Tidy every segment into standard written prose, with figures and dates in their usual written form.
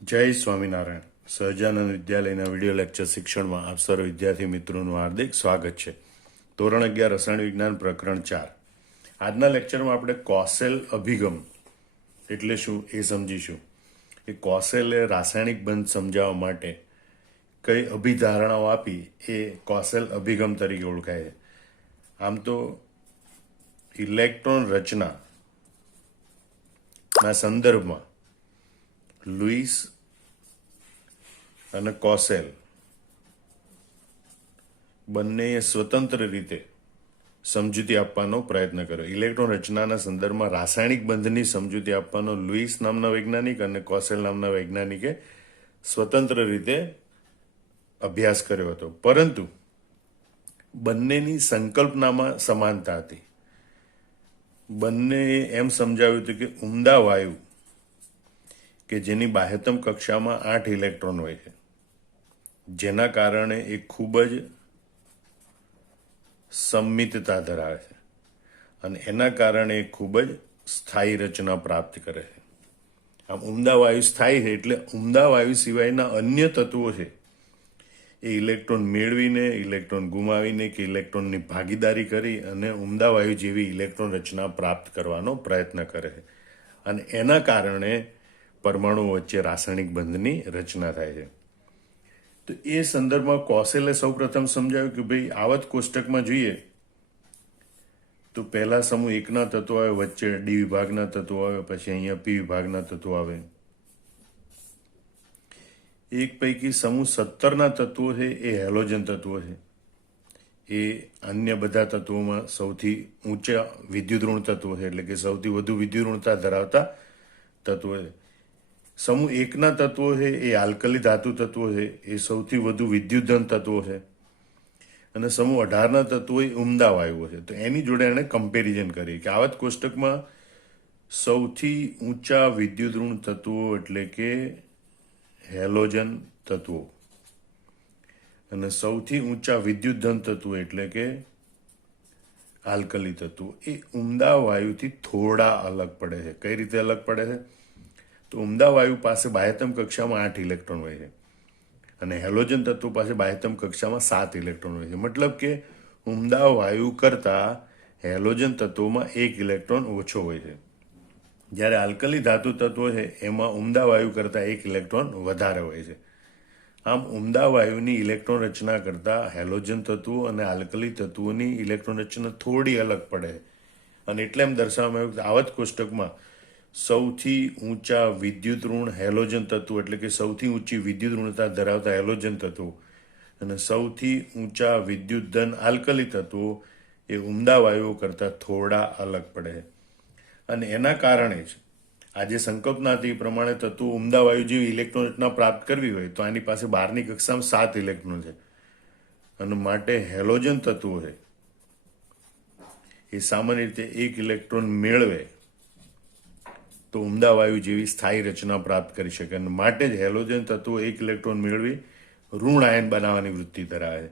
જય સ્વામિનારાયણ. સહજાનંદ વિદ્યાલયના video lecture શિક્ષણમાં આપ સર્વ વિદ્યાર્થી મિત્રોનું હાર્દિક સ્વાગત છે. ધોરણ 11 રસાયણ વિજ્ઞાન પ્રકરણ 4. આજના લેક્ચરમાં આપણે કોસેલ અભિગમ એટલે શું એ સમજીશું. એ કોસેલે રાસાયણિક બંધ સમજાવવા માટે કઈ અભિધારણાઓ આપી એ કોસેલ અભિગમ તરીકે ઓળખાય છે. આમ તો ઇલેક્ટ્રોન રચનાના સંદર્ભમાં લુઈસ અને કોસેલ બંનેએ સ્વતંત્ર રીતે સમજૂતી આપવાનો પ્રયત્ન કર્યો. ઇલેક્ટ્રોન રચનાના સંદર્ભમાં રાસાયણિક બંધની સમજૂતી આપવાનો લુઈસ નામના વૈજ્ઞાનિક અને કોસેલ નામના વૈજ્ઞાનિકે સ્વતંત્ર રીતે અભ્યાસ કર્યો હતો. પરંતુ બંનેની સંકલ્પનામાં સમાનતા હતી. બંનેએ એમ સમજાવ્યું હતું કે ઉમદા વાયુ કે જેની બાહ્યતમ કક્ષામાં 8 ઇલેક્ટ્રોન હોય છે, જેના કારણે એ ખૂબ જ સંમિતતા ધરાવે છે અને એના કારણે એ ખૂબ જ સ્થાયી રચના પ્રાપ્ત કરે છે. આમ ઉમદા વાયુ સ્થાયી છે એટલે ઉમદા વાયુ સિવાયના અન્ય તત્વો છે એ ઇલેક્ટ્રોન મેળવીને, ઇલેક્ટ્રોન ગુમાવીને કે ઇલેક્ટ્રોનની ભાગીદારી કરી અને ઉમદા વાયુ જેવી ઇલેક્ટ્રોન રચના પ્રાપ્ત કરવાનો પ્રયત્ન કરે છે અને એના કારણે પરમાણુઓ વચ્ચે રાસાયણિક બંધની રચના થાય છે. તો એ સંદર્ભમાં કોસેલે સૌ પ્રથમ સમજાવ્યું કે ભાઈ આવત કોષ્ટકમાં જોઈએ તો પહેલા સમૂહ 1ના તત્વો આવે, વચ્ચે ડી વિભાગના તત્વો આવે, પછી અહીંયા પી વિભાગના તત્વો આવે. એક પૈકી સમૂહ 17ના તત્વો છે એ હેલોજન તત્વો છે. એ અન્ય બધા તત્વોમાં સૌથી ઊંચા વિદ્યુત ઋણ તત્વો છે, એટલે કે સૌથી વધુ વિદ્યુત ઋણતા ધરાવતા તત્વો છે. સમૂહ 1ના તત્વો છે એ આલ્કલી ધાતુ તત્વો છે, એ સૌથી વધુ વિદ્યુતધન તત્વો છે. અને સમૂહ 18ના તત્વો એ ઉમદા વાયુઓ છે. તો એની જોડે એણે કમ્પેરિઝન કરી કે આવત કોષ્ટકમાં સૌથી ઊંચા વિદ્યુત ઋણ તત્વો એટલે કે હેલોજન તત્વો અને સૌથી ઊંચા વિદ્યુતધન તત્વો એટલે કે આલ્કલી તત્વો એ ઉમદા વાયુથી થોડા અલગ પડે છે. કઈ રીતે અલગ પડે છે? તો ઉમદા વાયુ પાસે બાહ્યતમ કક્ષામાં 8 ઇલેક્ટ્રોન હોય છે અને હેલોજન તત્વો પાસે બાહ્યતમ કક્ષામાં 7 ઇલેક્ટ્રોન હોય છે. મતલબ કે ઉમદા વાયુ કરતાં હેલોજન તત્વોમાં 1 ઇલેક્ટ્રોન ઓછો હોય છે, જ્યારે આલ્કલી ધાતુ તત્વો છે એમાં ઉમદા વાયુ કરતાં 1 ઇલેક્ટ્રોન વધારે હોય છે. આમ ઉમદા વાયુની ઇલેક્ટ્રોન રચના કરતાં હેલોજન તત્વો અને આલ્કલી તત્વોની ઇલેક્ટ્રોન રચના થોડી અલગ પડે છે અને એટલે એમ દર્શાવવામાં આવ્યું કે આવત કોષ્ટકમાં સૌથી ઊંચા વિદ્યુત ઋણ હેલોજન તત્વો એટલે કે સૌથી ઊંચી વિદ્યુત ઋણતા ધરાવતા હેલોજન તત્વો અને સૌથી ઊંચા વિદ્યુતધન આલ્કલી તત્વો એ ઉમદા વાયુઓ કરતાં થોડા અલગ પડે છે. અને એના કારણે જ આ જે સંકલ્પના હતી એ પ્રમાણે તત્વો ઉમદા વાયુ જેવી ઇલેક્ટ્રોન રચના પ્રાપ્ત કરવી હોય તો આની પાસે બહારની કક્ષામાં 7 ઇલેક્ટ્રોન છે અને માટે હેલોજન તત્વો છે એ સામાન્ય રીતે 1 ઇલેક્ટ્રોન મેળવે તો ઉમદા વાયુ જેવી સ્થાયી રચના પ્રાપ્ત કરી શકે અને માટે જ હેલોજન તત્વો 1 ઇલેક્ટ્રોન મેળવી ઋણ આયન બનાવવાની વૃત્તિ ધરાવે છે.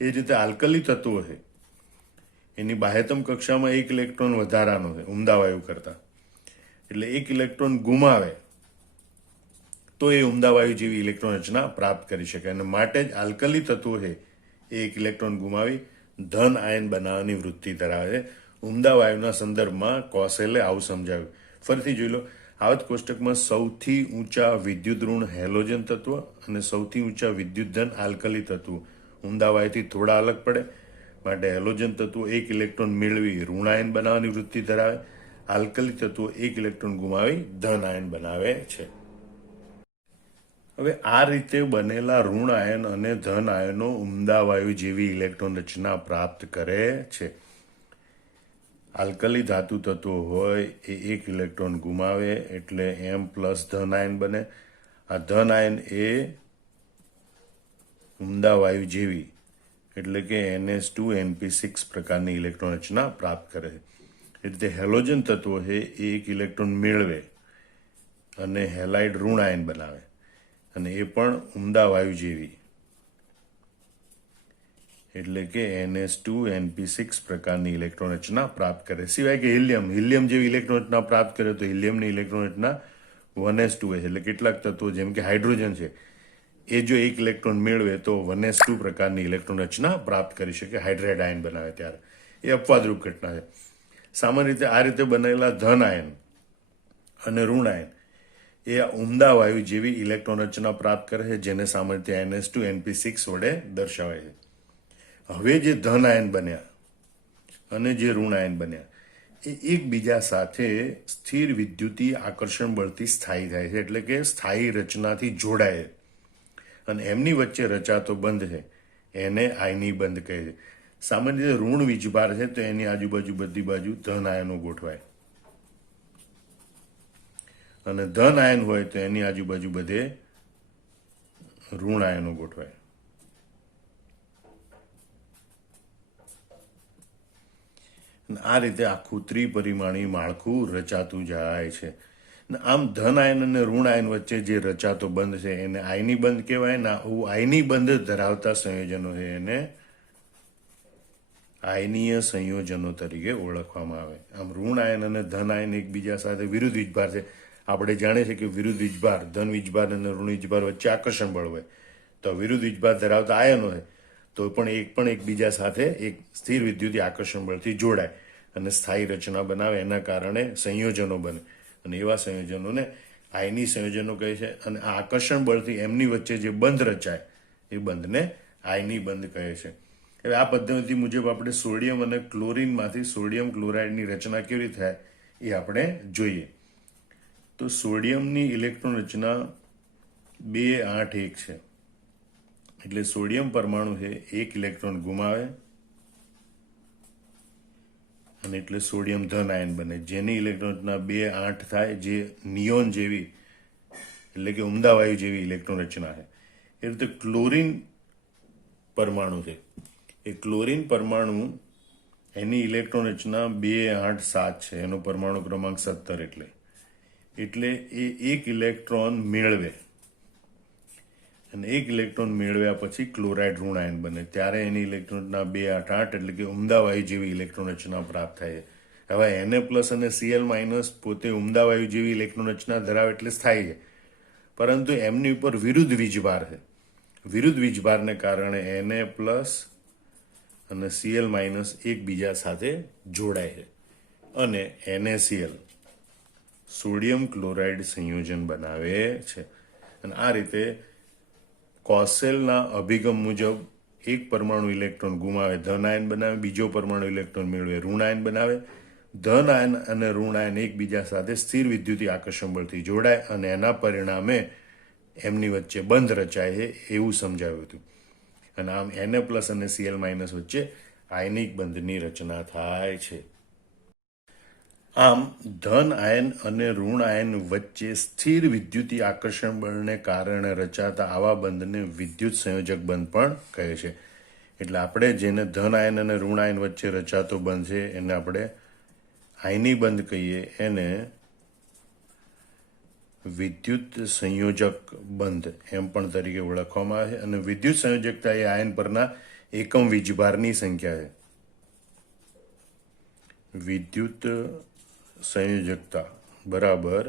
એ જ રીતે આલ્કલી તત્વો છે એની બાહ્યતમ કક્ષામાં 1 ઇલેક્ટ્રોન વધારાનો છે ઉમદા વાયુ કરતા, એટલે 1 ઇલેક્ટ્રોન ગુમાવે તો એ ઉમદા વાયુ જેવી ઇલેક્ટ્રોન રચના પ્રાપ્ત કરી શકે અને માટે જ આલ્કલી તત્વો છે એ 1 ઇલેક્ટ્રોન ગુમાવી ધન આયન બનાવવાની વૃત્તિ ધરાવે છે. ઉમદા વાયુના સંદર્ભમાં કોસેલે આવું સમજાવ્યું. ફરીથી જોઈ લો, આવત કોષ્ટકમાં સૌથી ઊંચા વિદ્યુત ઋણ હેલોજન તત્વ અને સૌથી ઊંચા વિદ્યુતધન આલ્કલી તત્વો ઉમદા વાયુથી થોડા અલગ પડે, માટે હેલોજન તત્વો 1 ઇલેક્ટ્રોન મેળવી ઋણ આયન બનાવવાની વૃત્તિ ધરાવે, આલ્કલી તત્વો 1 ઇલેક્ટ્રોન ગુમાવી ધન આયન બનાવે છે. હવે આ રીતે બનેલા ઋણ આયન અને ધન આયનો ઉમદા વાયુ જેવી ઇલેક્ટ્રોન રચના પ્રાપ્ત કરે છે. આલ્કલી ધાતુ તત્વો હોય એ 1 ઇલેક્ટ્રોન ગુમાવે એટલે M+ ધન આયન બને. આ ધન આયન એ ઉમદા વાયુ જેવી એટલે કે NH2 NP6 પ્રકારની ઇલેક્ટ્રોન રચના પ્રાપ્ત કરે છે. એ રીતે હેલોજન તત્વો છે એ 1 ઇલેક્ટ્રોન મેળવે અને હેલાઇડ ઋણ આયન બનાવે અને એ પણ ઉમદા વાયુ જેવી એટલે કે NH2 NP6 પ્રકારની ઇલેક્ટ્રોન રચના પ્રાપ્ત કરે. સિવાય કે હિલિયમ જેવી ઇલેક્ટ્રોન રચના પ્રાપ્ત કરે તો હિલિયમની ઇલેક્ટ્રોન રચના 1s2 હોય છે. એટલે કેટલાક તત્વો જેમ કે હાઇડ્રોજન છે એ જો એક ઇલેક્ટ્રોન મેળવે તો 1s2 પ્રકારની ઇલેક્ટ્રોન રચના પ્રાપ્ત કરી શકે હાઇડ્રાઇડ આયન બનાવે ત્યારે. એ અપવાદરૂપ ઘટના છે. સામાન્ય રીતે આ રીતે બનેલા ધન આયન અને ઋણ આયન એ ઉમદા વાયુ જેવી ઇલેક્ટ્રોન રચના પ્રાપ્ત કરે છે, જેને સામાન્ય રીતે NS2 NP6 વડે દર્શાવાય છે. હવે જે ધન આયન બન્યા અને જે ઋણ આયન બન્યા એ એકબીજા સાથે સ્થિર વિદ્યુતીય આકર્ષણ બળથી સ્થાયી થાય છે, એટલે કે સ્થાયી રચનાથી જોડાય છે. અને એમની વચ્ચે રચાતો બંધ છે એને આયની બંધ કહે છે. સામાન્ય રીતે ઋણ વીજભાર છે તો એની આજુબાજુ બધી બાજુ ધન આયનો ગોઠવાય, અને ધન આયન હોય તો એની આજુબાજુ બધે ઋણ આયનો ગોઠવાય. આ રીતે આખું ત્રિપરિમાણીય માળખું રચાતું જાય છે. આમ ધન આયન અને ઋણ આયન વચ્ચે જે રચાતો બંધ છે એને આયની બંધ કહેવાય. ને આયની બંધ ધરાવતા સંયોજનો છે એને આયનીય સંયોજનો તરીકે ઓળખવામાં આવે. આમ ઋણ આયન અને ધન આયન એકબીજા સાથે વિરુદ્ધ વીજભાર છે. આપણે જાણીએ છીએ કે વિરુદ્ધ વીજભાર, ધન વીજભાર અને ઋણ વીજભાર વચ્ચે આકર્ષણ બળ હોય, તો વિરુદ્ધ વીજભાર ધરાવતા આયનો છે તો પણ એકબીજા સાથે એક સ્થિર વિદ્યુતીય આકર્ષણ બળથી જોડાય અને સ્થાયી રચના બનાવે. એના કારણે સંયોજનો બને અને એવા સંયોજનોને આયની સંયોજનો કહે છે. અને આ આકર્ષણ બળથી એમની વચ્ચે જે બંધ રચાય એ બંધને આયની બંધ કહે છે. હવે આ પદ્ધતિ મુજબ આપણે સોડિયમ અને ક્લોરીનમાંથી સોડિયમ ક્લોરાઇડની રચના કેવી રીતે થાય એ આપણે જોઈએ. તો સોડિયમની ઇલેક્ટ્રોન રચના 281 છે. એટલે સોડિયમ પરમાણુ છે એક ઇલેક્ટ્રોન ગુમાવે અને એટલે સોડિયમ ધન આયન બને, જેની ઇલેક્ટ્રોન રચના 2 8 થાય, જે નિયોન જેવી એટલે કે ઉમદા વાયુ જેવી ઇલેક્ટ્રોન રચના છે. એ રીતે ક્લોરીન પરમાણુ છે, એ ક્લોરીન પરમાણુ એની ઇલેક્ટ્રોન રચના 2 8 7 છે, એનો પરમાણુ ક્રમાંક 17. એટલે એ એક ઇલેક્ટ્રોન મેળવે અને એક ઇલેક્ટ્રોન મેળવ્યા પછી ક્લોરાઇડ ઋણ આયન બને, ત્યારે એની ઇલેક્ટ્રોન રચના 2 8 8 એટલે કે ઉમદા વાયુ જેવી ઇલેક્ટ્રોન રચના પ્રાપ્ત થાય છે. હવે Na+ અને Cl- પોતે ઉમદા વાયુ જેવી ઇલેક્ટ્રોન રચના ધરાવે એટલે સ્થાયી છે, પરંતુ એમની ઉપર વિરુદ્ધ વીજભાર છે. વિરુદ્ધ વીજભારને કારણે Na+ અને Cl- એકબીજા સાથે જોડાય છે અને NaCl સોડિયમ ક્લોરાઇડ સંયોજન બનાવે છે. અને આ રીતે કોસેલના અભિગમ મુજબ એક પરમાણુ ઇલેક્ટ્રોન ગુમાવે ધન આયન બનાવે, બીજો પરમાણુ ઇલેક્ટ્રોન મેળવે ઋણ આયન બનાવે. ધન આયન અને ઋણ આયન એકબીજા સાથે સ્થિર વિદ્યુતીય આકર્ષણ બળથી જોડાય અને એના પરિણામે એમની વચ્ચે બંધ રચાય છે એવું સમજાવ્યું હતું. અને આમ Na+ અને Cl- વચ્ચે આયનિક બંધની રચના થાય છે. આમ ધન આયન અને ઋણ આયન વચ્ચે સ્થિર વિદ્યુતીય આકર્ષણ બળને કારણે રચાતા આવા બંધને વિદ્યુત સંયોજક બંધ પણ કહે છે. એટલે આપણે જેને ધન આયન અને ઋણ આયન વચ્ચે રચાતો બંધ છે એને આપણે આયની બંધ કહીએ, એને વિદ્યુત સંયોજક બંધ એમ પણ તરીકે ઓળખવામાં આવે છે. અને વિદ્યુત સંયોજકતા એ આયન પરના એકમ વીજભારની સંખ્યા છે. વિદ્યુત સંયોજકતા બરાબર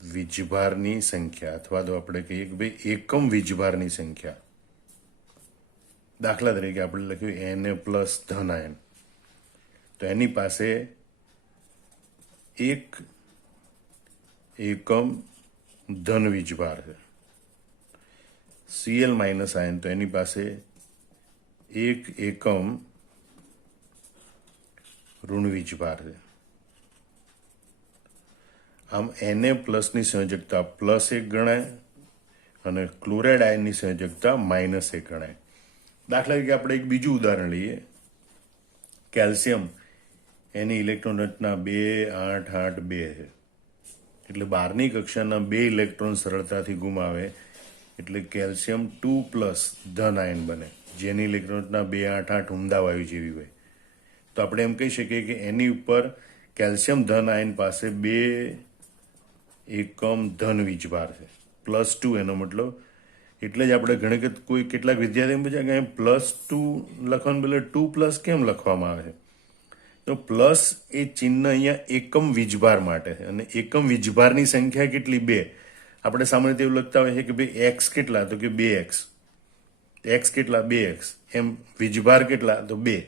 વીજભારની સંખ્યા, અથવા તો આપણે કહીએ કે ભાઈ એકમ વીજભારની સંખ્યા. દાખલા તરીકે આપણે લખ્યું Na+ ધન આયન, તો એની પાસે એક એકમ ધન વીજભાર છે. Cl- આયન તો એની પાસે એક એકમ ઋણ વીજભાર છે. આમ Na+ની સંયોજકતા +1 ગણાય અને ક્લોરાઇડ આયનની સંયોજકતા -1 ગણાય. દાખલા તરીકે આપણે એક બીજું ઉદાહરણ લઈએ. કેલ્શિયમ એની ઇલેક્ટ્રોન રચના 2 8 8 2 છે. એટલે 12મી કક્ષાના 2 ઇલેક્ટ્રોન સરળતાથી ગુમાવે એટલે કેલ્શિયમ 2+ ધન આયન બને, જેની ઇલેક્ટ્રોન રચના 2 8 8 ઉમદા વાયુ જેવી હોય. તો આપણે એમ કહી શકીએ કે એની ઉપર કેલ્શિયમ ધન આયન પાસે 2 એકમ ધન વીજભાર છે, +2 એનો મતલબ. એટલે જ આપણે કેટલાક વિદ્યાર્થીઓ પૂછ્યા કે +2 લખવાનું બદલે 2+ કેમ લખવામાં આવે છે? તો પ્લસ એ ચિહ્ન અહીંયા એકમ વીજભાર માટે છે અને એકમ વીજભારની સંખ્યા કેટલી? 2. આપણે સામાન્ય રીતે એવું લખતા હોય છે કે ભાઈ એક્સ કેટલા? તો કે 2x. એક્સ કેટલા? 2x. એમ વીજભાર કેટલા? તો 2.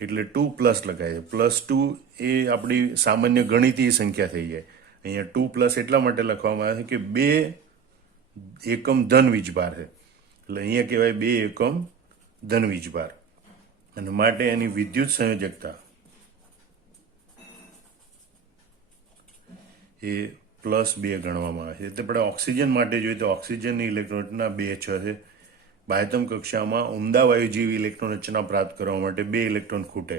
એટલે 2 પ્લસ લખાય છે. +2 એ આપણી સામાન્ય ગણિતીય સંખ્યા થઈ જાય. અહીંયા 2 પ્લસ એટલા માટે લખવામાં આવે છે કે 2 એકમ ધન વીજભાર છે. એટલે અહીંયા કહેવાય 2 એકમ ધન વીજભાર. અને માટે એની વિદ્યુત સંયોજકતા એ +2 ગણવામાં આવે છે. એટલે આપણે ઓક્સિજન માટે જોઈએ તો ઓક્સિજનની ઇલેક્ટ્રોન રચના 2 6 છે. બાહ્યતમ કક્ષામાં ઉમદા વાયુ જેવી ઇલેક્ટ્રોન રચના પ્રાપ્ત કરવા માટે 2 ઇલેક્ટ્રોન ખૂટે.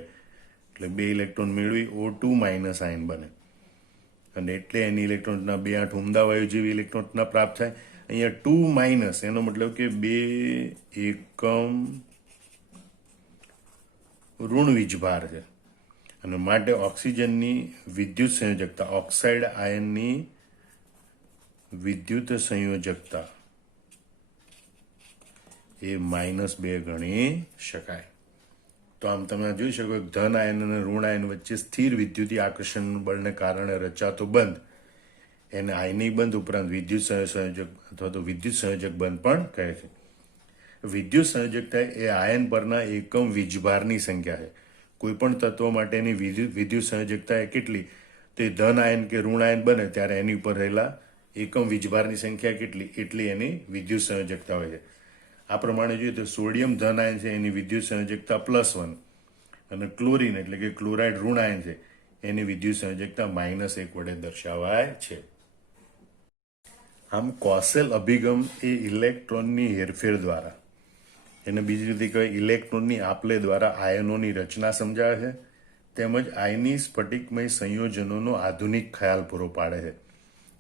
એટલે 2 ઇલેક્ટ્રોન મેળવી O2 માઇનસ આયન બને. અને એટલે એની ઇલેક્ટ્રોન રચના 2 8 ઉમદા વાયુ જેવી ઇલેક્ટ્રોન રચના પ્રાપ્ત થાય. અહીંયા 2 માઇનસ એનો મતલબ કે 2 એકમ ઋણ વીજભાર છે. અને માટે ઓક્સિજનની વિદ્યુત સંયોજકતા, ઓક્સાઇડ આયનની વિદ્યુત સંયોજકતા એ -2 ગણી શકાય. તો આમ તમે જોઈ શકો ધન આયન અને ઋણ આયન વચ્ચે સ્થિર વિદ્યુતીય આકર્ષણ બળને કારણે રચાતો બંધ એને આયનિક બંધ ઉપરાંત વિદ્યુત સંયોજક અથવા તો વિદ્યુત સંયોજક બંધ પણ કહે છે. વિદ્યુત સંયોજકતા એ આયન પરના એકમ વીજભારની સંખ્યા છે. કોઈ પણ તત્વ માટેની વિદ્યુત સંયોજકતા એ કેટલી? તે ધન આયન કે ઋણ આયન બને ત્યારે એની ઉપર રહેલા એકમ વીજભારની સંખ્યા કેટલી? એટલી એની વિદ્યુત સંયોજકતા હોય છે. આ પ્રમાણે જોઈએ તો સોડિયમ ધન આયન છે એની વિદ્યુત સંયોજકતા +1 અને ક્લોરીન એટલે કે ક્લોરાઇડ ઋણ આયન છે એની વિદ્યુત સંયોજકતા -1 વડે દર્શાવાય છે. આમ કોસેલ અભિગમ એ ઇલેક્ટ્રોનની હેરફેર દ્વારા, એને બીજી રીતે કહેવાય ઇલેક્ટ્રોનની આપલે દ્વારા આયનોની રચના સમજાવે છે તેમજ આયની સ્ફટિકમય સંયોજનોનો આધુનિક ખ્યાલ પૂરો પાડે છે.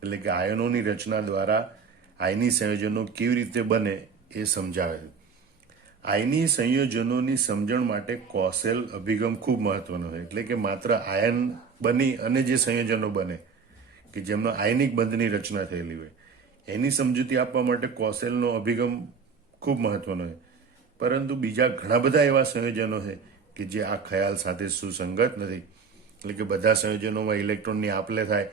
એટલે કે આયનોની રચના દ્વારા આયની સંયોજનો કેવી રીતે બને એ સમજાવે છે. આયની સંયોજનોની સમજણ માટે કોસેલ અભિગમ ખૂબ મહત્વનો છે. એટલે કે માત્ર આયન બની અને જે સંયોજનો બને કે જેમનો આયનિક બંધની રચના થયેલી હોય એની સમજૂતી આપવા માટે કોસેલનો અભિગમ ખૂબ મહત્વનો છે. પરંતુ બીજા ઘણા બધા એવા સંયોજનો છે કે જે આ ખ્યાલ સાથે સુસંગત નથી. એટલે કે બધા સંયોજનોમાં ઇલેક્ટ્રોનની આપલે થાય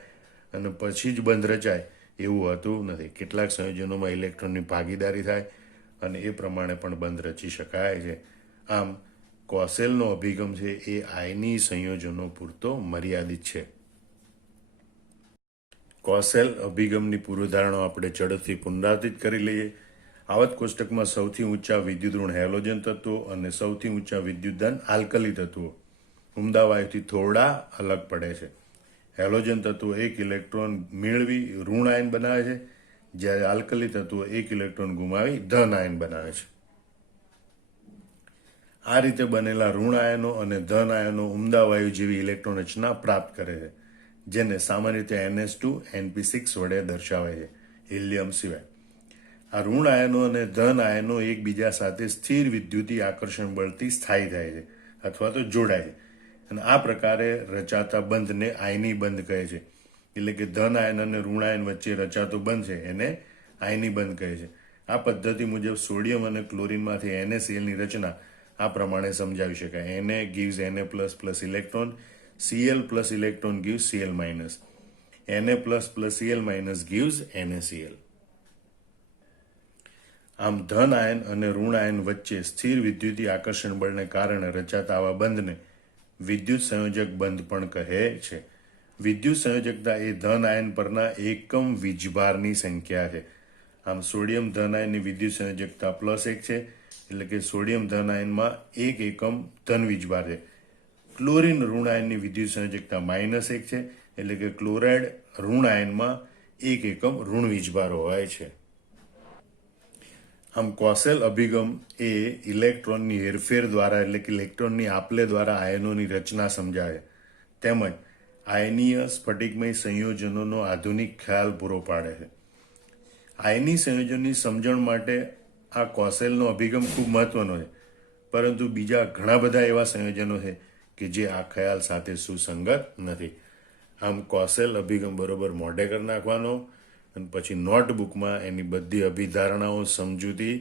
અને પછી જ બંધ રચાય એવું હોતું નથી. કેટલાક સંયોજનોમાં ઇલેક્ટ્રોનની ભાગીદારી થાય અને એ પ્રમાણે પણ બંધ રચી શકાય છે. આમ કોસેલનો અભિગમ છે એ આયની સંયોજનો પૂરતો મર્યાદિત છે. કોસેલ અભિગમની પૂર્વધારણાઓ આપણે ઝડપથી પુનરાવર્તિત કરી લઈએ. આવત કોષ્ટકમાં સૌથી ઊંચા વિદ્યુત ઋણ હેલોજન તત્વો અને સૌથી ઊંચા વિદ્યુતદાન આલ્કલી તત્વો ઉમદા વાયુથી થોડા અલગ પડે છે. હેલોજન તત્વો 1 ઇલેક્ટ્રોન મેળવી ઋણ આયન બનાવે છે, જ્યારે આલ્કલી તત્વો 1 ઇલેક્ટ્રોન ગુમાવી ધન આયન બનાવે છે. આ રીતે બનેલા ઋણ આયનો અને ધન આયનો ઉમદા વાયુ જેવી ઇલેક્ટ્રોન રચના પ્રાપ્ત કરે છે, જેને સામાન્ય રીતે NH2 NP6 વડે દર્શાવે છે, હિલિયમ સિવાય. આ ઋણ આયનો અને ધન આયનો એકબીજા સાથે સ્થિર વિદ્યુતીય આકર્ષણ બળથી સ્થાયી થાય છે અથવા તો જોડાય છે. અને આ પ્રકારે રચાતા બંધને આયની બંધ કહે છે. એટલે કે ધન આયન અને ઋણ આયન વચ્ચે રચાતો બંધ છે એને આયની બંધ કહે છે. આ પદ્ધતિ મુજબ સોડિયમ અને ક્લોરીનમાંથી NaCl ની રચના આ પ્રમાણે સમજાવી શકાય. Na gives Na++ electron, Cl+ electron gives Cl-. Na++ Cl- gives NaCl. આમ ધન આયન અને ઋણ આયન વચ્ચે સ્થિર વિદ્યુતીય આકર્ષણ બળને કારણે રચાતા આવા બંધને વિદ્યુત સંયોજક બંધ પણ કહે છે. વિદ્યુત સંયોજકતા એ ધન આયન પરના એકમ વીજભારની સંખ્યા છે. આમ સોડિયમ ધન આયનની વિદ્યુત સંયોજકતા +1 છે. એટલે કે સોડિયમ ધન આયનમાં 1 એકમ ધન વીજભાર છે. ક્લોરીન ઋણ આયનની વિદ્યુત સંયોજકતા -1 છે. એટલે કે ક્લોરાઇડ ઋણ આયનમાં 1 એકમ ઋણ વીજભાર હોય છે. આમ કોસેલ અભિગમ એ ઇલેક્ટ્રોનની હેરફેર દ્વારા એટલે કે ઇલેક્ટ્રોનની આપલે દ્વારા આયનોની રચના સમજાવે તેમજ આયનીય સ્ફટિકમય સંયોજનોનો આધુનિક ખ્યાલ પૂરો પાડે છે. આયની સંયોજનની સમજણ માટે આ કોસેલનો અભિગમ ખૂબ મહત્વનો છે, પરંતુ બીજા ઘણા બધા એવા સંયોજનો છે કે જે આ ખ્યાલ સાથે સુસંગત નથી. આમ કોસેલ અભિગમ બરોબર મોઢે કરી નાખવાનો અને પછી નોટબુકમાં એની બધી અભિધારણાઓ, સમજૂતી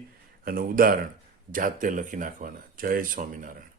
અને ઉદાહરણ જાતે લખી નાખવાના. જય સ્વામિનારાયણ.